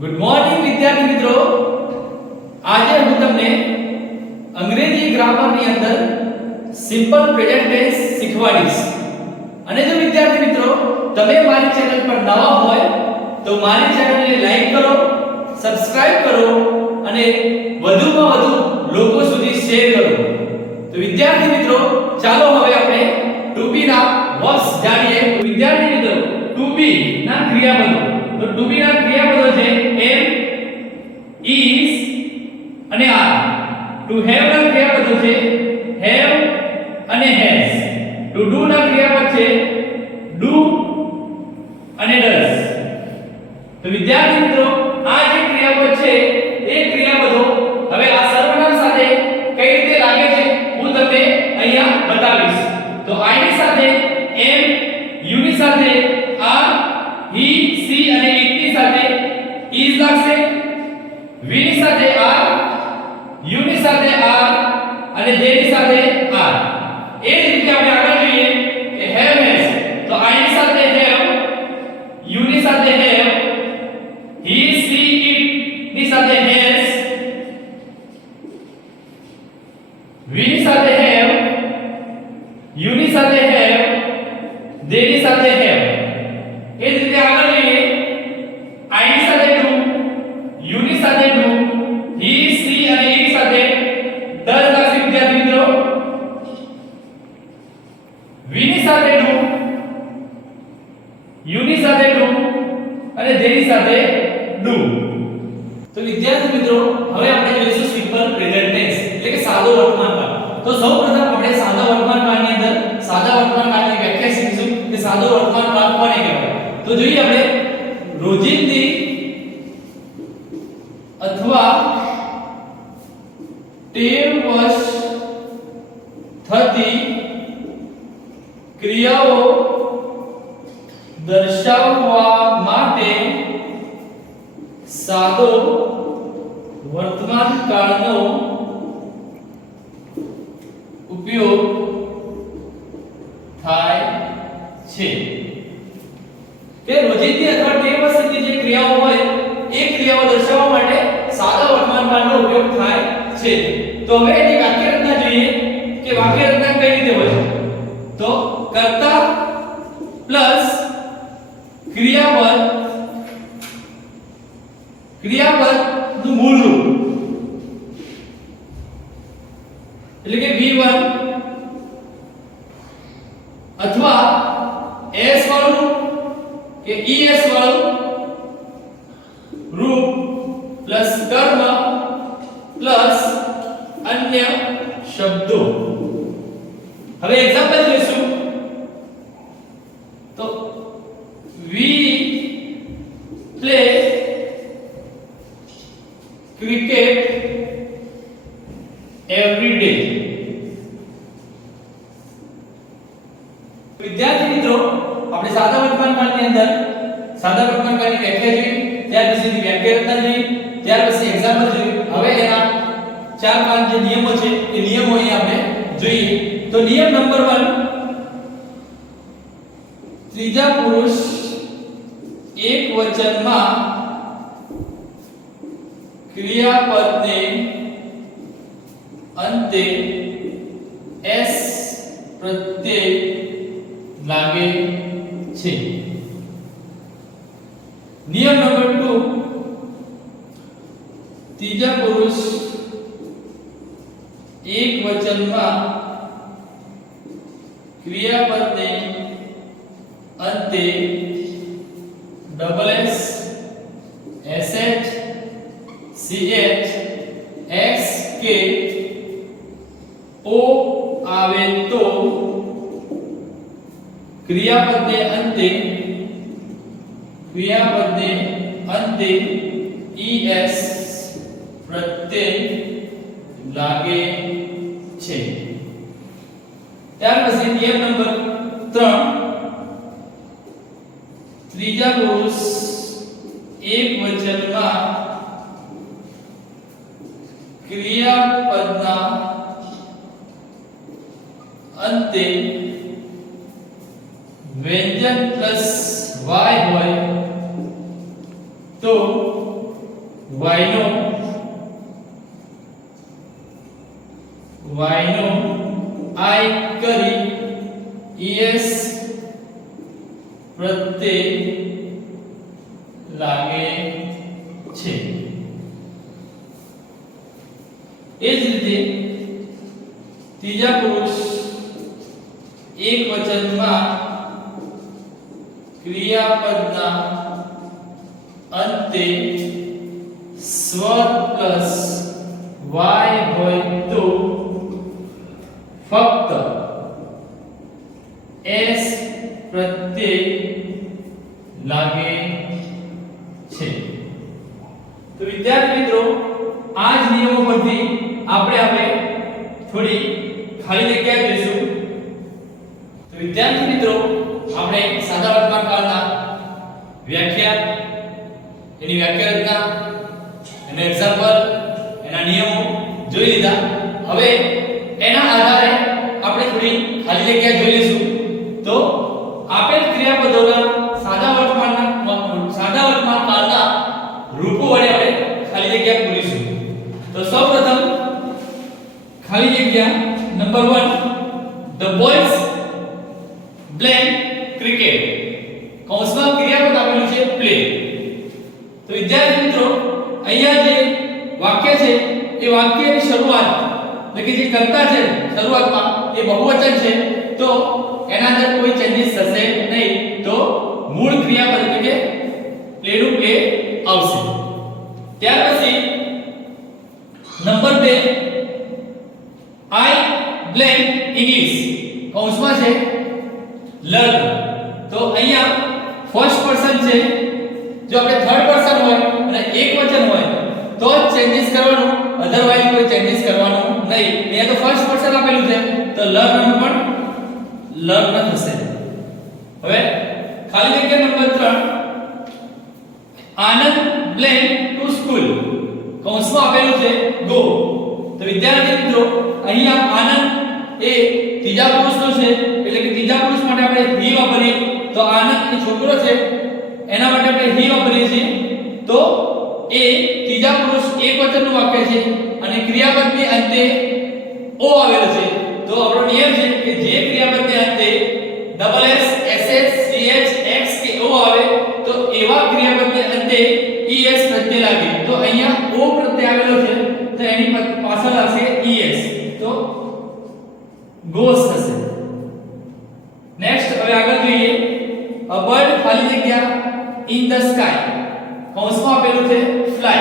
Good morning વિદ્યાર્થી મિત્રો, આજે હું તમને અંગ્રેજી ગ્રામરની અંદર સિમ્પલ પ્રેઝન્ટ ટેન્સ શીખવાડીશ. અને જો વિદ્યાર્થી મિત્રો તમે મારી ચેનલ પર નવા હોય તો મારી ચેનલને લાઈક કરો, સબસ્ક્રાઇબ કરો અને વધુમાં વધુ લોકો સુધી શેર કરો. તો વિદ્યાર્થી મિત્રો ચાલો હવે આપણે ટુ બી ના વર્બ્સ જાણીએ. વિદ્યાર્થી મિત્રો ટુ બી ના ક્રિયાપદો, તો ટુ બી ના ક્રિયાપદો છે am, is અને are. ટુ હેવ ના ક્રિયાપદો છે have અને has. ટુ ડુ ના ક્રિયાપદ છે do અને does. તો વિદ્યાર્થી મિત્રો આ જે ક્રિયાપદ છે એ ક્રિયાપદો હવે આ સર્વનામ સાથે કઈ રીતે લાગે છે હું તમને અહીંયા બતાવીશ. તો I ની સાથે am, you ની સાથે are, he, she અને it ની સાથે is લાગશે, we ની સાથે are, you ની સાથે are અને they ની સાથે are. એ જ રીતે આપણે આગળ જોઈએ કે have has. તો I ની સાથે have, you ની સાથે have, he, she, it ની સાથે has, we ની સાથે have, you ની સાથે have, they ની સાથે have. એ જ રીતે આગળ જોઈએ I ની સાથે do, you ની સાથે do, he, she અને it સાથે does લાગશે વિદ્યાર્થી મિત્રો. we ની સાથે do, you ની સાથે do અને they ની સાથે do. તો વિદ્યાર્થી મિત્રો હવે આપણે જોઈશું સિમ્પલ પ્રેઝન્ટ ટેન્સ એટલે કે સાદો વર્તમાન કાળ. તો સૌપ્રથમ આપણે સાદા વર્તમાન કાળની અંદર સાદા વર્તમાન કાળની વ્યાખ્યા શીખીશું કે સાદો વર્તમાન કાળ કોને કહેવાય. તો જોઈએ આપણે રોજિંદી અથવા ટેવવશ થતી ક્રિયાઓ દર્શાવવા માટે સાદો વર્તમાન કાળનો ઉપયોગ થાય છે. કે રોજિંદી અથવા ટેવવશ થતી જે ક્રિયાઓ હોય એ ક્રિયાઓ દર્શાવવા માટે સાદા વર્તમાન કાળનો ઉપયોગ થાય છે. તો હવે એની વાક્ય રચના જોઈએ કે વાક્ય રચના કઈ રીતે હોય. તો કર્તા પ્લસ ક્રિયાપદ, ક્રિયાપદ નું મૂળ રૂપ એટલે કે V1 અથવા S વાળું કે ES વાળું રૂપ પ્લસ કર્મ પ્લસ અન્ય શબ્દો. હવે એક્ઝામ્પલ જોઈશું. તો we play cricket every day. વિદ્યાર્થી મિત્રો આપણે સાદા વર્તમાન કાળની અંદર સાદા વર્તમાન કાળની વ્યાખ્યા જોઈ, ત્યાર પછીની વ્યાખ્યા રચના જોઈ, ત્યાર પછી એક્ઝામ્પલ જોઈ. હવે એના 4-5 જે નિયમો છે એ નિયમો અહીં આપણે જોઈએ. તો નિયમ નંબર 1, ત્રીજા પુરુષ એકવચનમાં ક્રિયાપદને અંતે s પ્રત્યય લાગે છે. નિયમ નંબર 2, ત્રીજા પુરુષ એકવચનમાં ક્રિયાપદને અંતે double s, sh, ch, x કે o આવે તો ક્રિયાપદને અંતે es પ્રત્યય લાગે છે. ત્યાર પછી નિયમ નંબર 3, ત્રીજા પુરુષ એકવચનમાં ક્રિયાપદના અંતે વ્યંજન પ્લસ y હોય તો y નો I કરી es પ્રત્યે લાગે છે. એ જ રીતે ત્રીજા પુરુષ એક વચનમાં ક્રિયાપદના અંતે સ્વર પ્લસ y હોય તો ફક્ત s પ્રત્યે લાગે છે. તો વિદ્યાર્થી મિત્રો, આ જ નિયમો પરથી આપણે થોડી ખાલી જગ્યા જોઈશું. તો વિદ્યાર્થી મિત્રો, આપણે સાદા વર્તમાન કાળના વ્યાખ્યા, એની વ્યાખ્યા રચના, એના એક્ઝામ્પલ, એના નિયમો જોઈ લીધા. હવે એના આધારે આપણે થોડી ખાલી જગ્યા જોઈ લઈશું. તો આપેલ ક્રિયાપદોના સાદા વર્તમાન કાળના રૂપો વડે આપણે ખાલી જગ્યા પૂરીશું. તો સૌપ્રથમ ખાલી જગ્યા number 1, the boys played cricket. કૌંસમાં ક્રિયાપદ આપેલું છે પ્લે. તો વિદ્યાર્થી મિત્રો, અહીંયા જે વાક્ય છે એ વાક્યની શરૂઆત એટલે કે જે કર્તા છે શરૂઆતમાં એ બહુવચન છે, તો એના અંદર કોઈ ચેન્જીસ થશે નહીં. તો મૂળ ક્રિયાપદ એટલે કે પ્લેનું પ્લે આવશે. ત્યાર પછી નંબર 2, I blame English. કૌંસમાં છે લર્ન. તો અહીંયા ફર્સ્ટ પર્સન છે. જો આપણે થર્ડ પર્સન હોય અને એક વચન હોય તો જ ચેન્જીસ કરવાનું, અધરવાઇઝ કોઈ ચેન્જીસ કરવાનું નહીં. અહીંયા તો ફર્સ્ટ પર્સન આપેલું છે તો લર્ન પણ લર્ન થશે. હવે ખાલી જગ્યા number 3, Anand blame to school. કૌંસમાં આપેલું છે ગો. તો વિદ્યાર્થી મિત્રો, અહીંયા આનંદ એ ત્રીજા પુરુષનો છે એટલે કે ત્રીજા પુરુષ માટે આપણે he વાપરીએ તો આનંદ એ છોકરો છે એના માટે આપણે he વાપરીએ છીએ. તો એ ત્રીજા પુરુષ એક વચનનું વાક્ય છે અને ક્રિયાપદની અંતે ઓ આવેલો છે. તો આપણો નિયમ છે કે જે ક્રિયાપદની અંતે double s sh ch x કે ઓ આવે તો એવા ક્રિયાપદની અંતે es પ્રત્યય લાગે. તો અહીંયા ઓ પ્રત્યય આવેલો છે તો એની પાછળ આવશે es. તો goes થશે. નેક્સ્ટ હવે આગળ જોઈએ, a bird ખાલી જગ્યા in the sky. કૌંસમાં આપેલું છે fly.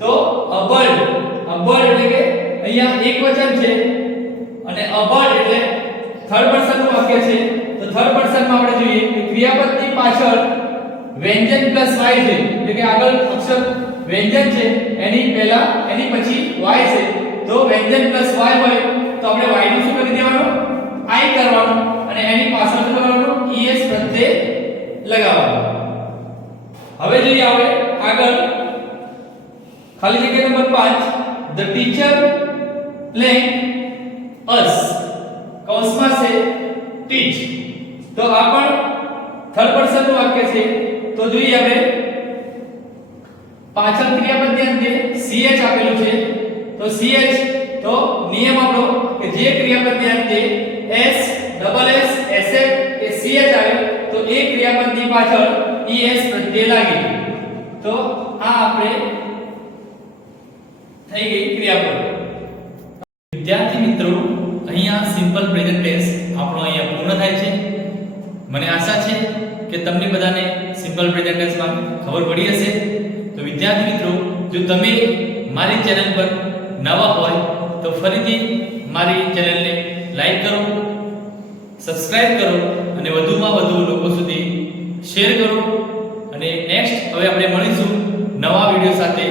તો a bird એટલે કે અહીંયા એક વચન છે અને a bird એટલે થર્ડ પર્સન નું વાક્ય છે. તો થર્ડ પર્સન માં આપણે જોઈએ કે ક્રિયાપદની પાછળ વ્યંજન પ્લસ y છે એટલે કે આગળ અક્ષર વ્યંજન છે એની પહેલા એની પછી y છે. તો વ્યંજન પ્લસ y હોય તો આપણે y નું શું કરી દેવાનું, I કરવાનું અને એની પાછળ શું કરવાનું, es પ્રત્યય લગાવવાનું. હવે જોઈએ આપણે આગળ ખાલી જગ્યા number 5, the teacher playing us. કૌંસમાં છે teach. તો આ પણ થર્ડ પર્સન નું વાક્ય છે. તો જોઈએ આપણે પાછળ ક્રિયાપદની અંતે ch આપેલું છે. તો ch તો નિયમ આપણો કે જે ક્રિયાપદની અંતે s ડબલ s sh કે ch આવે તો એ ક્રિયાપદની પાછળ es પ્રત્યય લાગે. તો આ આપણે થઈ ગઈ ક્રિયાપદ. વિદ્યાર્થી મિત્રો, અહીંયા સિમ્પલ પ્રેઝન્ટ ટેન્સ આપણો અહીંયા પૂર્ણ થાય છે. મને આશા છે કે તમને બધાને સિમ્પલ પ્રેઝન્ટ ટેન્સમાં ખબર પડી હશે. તો વિદ્યાર્થી મિત્રો, જો તમે મારી ચેનલ પર નવા હોય તો ફરીથી મારી ચેનલને લાઈક કરો, સબસ્ક્રાઇબ કરો અને વધુમાં વધુ લોકો સુધી શેર કરો. અને નેક્સ્ટ હવે આપણે મળીશું નવા વિડિયો સાથે.